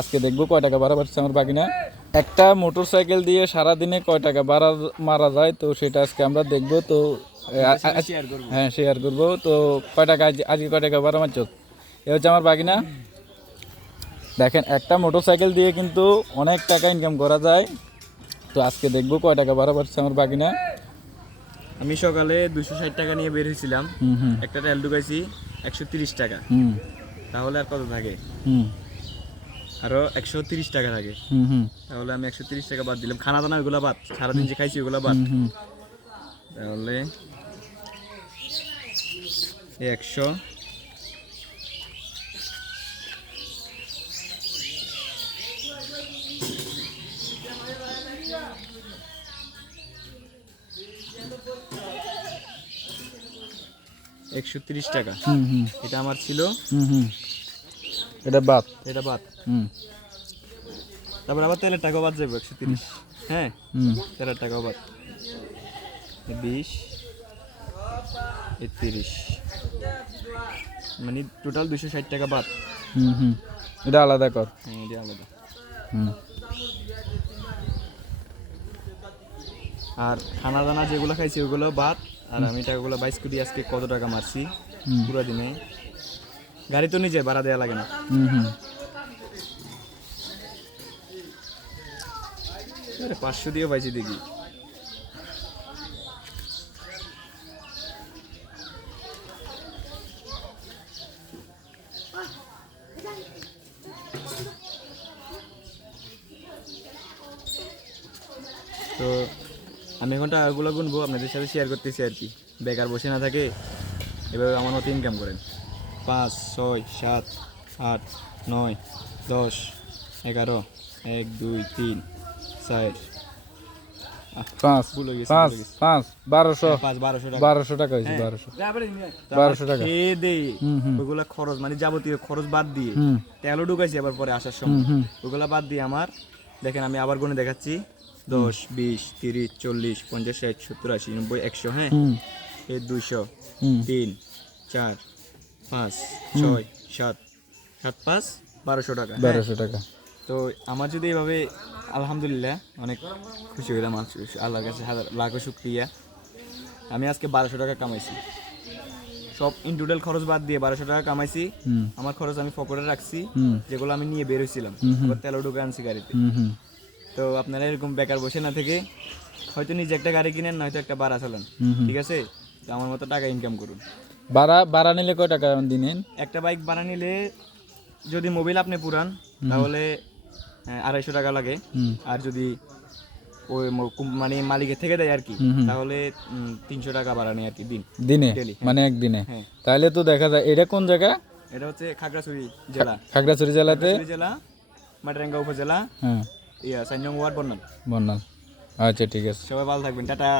আজকে দেখবো কয় টাকা ভাড়া পাচ্ছে আমার বাগিনা। একটা মোটরসাইকেল দিয়ে সারাদিনে কয় টাকা ভাড়া মারা যায়, তো সেটা আজকে আমরা দেখবো। তো হ্যাঁ, শেয়ার করবো। তো কয় টাকা আজকে কয় টাকা ভাড়া মারছ? এ হচ্ছে আমার বাগিনা। দেখেন, একটা মোটরসাইকেল দিয়ে কিন্তু অনেক টাকা ইনকাম করা যায়। তো আজকে দেখবো কয় টাকা ভাড়া পাচ্ছে আমার বাগিনা। আমি সকালে 260 টাকা নিয়ে বের হয়েছিলাম, একটা তেল ঢুকাইছি 130 টাকা। তাহলে আর কত থাকে? আরো 130 টাকা থাকে। তাহলে আমি 130 টাকা বাদ দিলাম, খানা দানা ওগুলো বাদ, সারাদিন যে খাইছি ওগুলো বাদ। তাহলে 100 130 টাকা। এটা আমার ছিল, এটা বাদ। এটা বাদ। তারপর আবার তেলের টাকা বাদ যাবে 130। হ্যাঁ, তেলের টাকাও বাদ। 20 30, মানে টোটাল 260 টাকা বাদ। এটা আলাদা কর। হ্যাঁ, এটা আলাদা। আর খানা দানা যেগুলো খাইছি ওগুলো বাদ। আর আমি টাকাগুলো 22 কোটি আজকে কত টাকা মারছি পুরো দিনে। গাড়ি তো নিজে ভাড়া দেওয়া লাগে না। আরে 500 দিয়ে পাইছি দেখি। তো আমি এখন টাকাগুলো গুনবো, আপনাদের সাথে শেয়ার করতেছি আর কি। বেকার বসে না থাকে, এভাবে আমার মতো ইনকাম করেন। 5 6 7 8 9 10 11 1 2 3 4 1200 টাকা হয়েছে। 1200 টাকা খেয়ে দেই ওইগুলা খরচ, মানে যাবতীয় খরচ বাদ দিয়ে তেলও ঢুকাইছি আবার পরে আসার সময়। ওইগুলা বাদ দিয়ে আমার, দেখেন আমি আবার গুনে দেখাচ্ছি, 10 20 30 40 50 60 70 80 90 100। হ্যাঁ, 200 3 4 5 6 7 7 5 1200 টাকা। 1200 টাকা। তো আমার যদি এভাবে, আলহামদুলিল্লাহ অনেক খুশি হইলাম, আল্লাহর কাছে হাজার লাখো শুকরিয়া। আমি আজকে 1200 টাকা কামাইছি, সব ইন টোটাল খরচ বাদ দিয়ে 1200 টাকা কামাইছি। আমার খরচ আমি পকেটে রাখছি, যেগুলো আমি নিয়ে বের হয়েছিলাম, তেলও ঢুকে আনছি গাড়িতে। তো আপনারা এরকম বেকার বসে না থেকে হয়তো নিজে একটা গাড়ি কিনেন, নয়তো একটা ভাড়া চালান, ঠিক আছে? তো আমার মতো টাকা ইনকাম করুন। ভাড়া নিলে কয় টাকা দিনেন? একটা বাইক ভাড়া নিলে যদি মোবিল আপনি পুরান তাহলে 250 টাকা লাগে। আর যদি ওই মানে মালিকের থেকে দেয় আর কি, তাহলে 300 টাকা ভাড়া নেই আর কি দিনে, মানে একদিনে। তাহলে তো দেখা যায় এটা কোন জায়গা? এটা হচ্ছে খাগড়াছড়ি জেলা। খাগড়াছড়ি জেলাতে, জেলা মাটিরাঙ্গা উপজেলা। 4 নং ওয়ার্ড, বন্যাল। আচ্ছা, ঠিক আছে। সবাই ভালো থাকবেন, টাটা।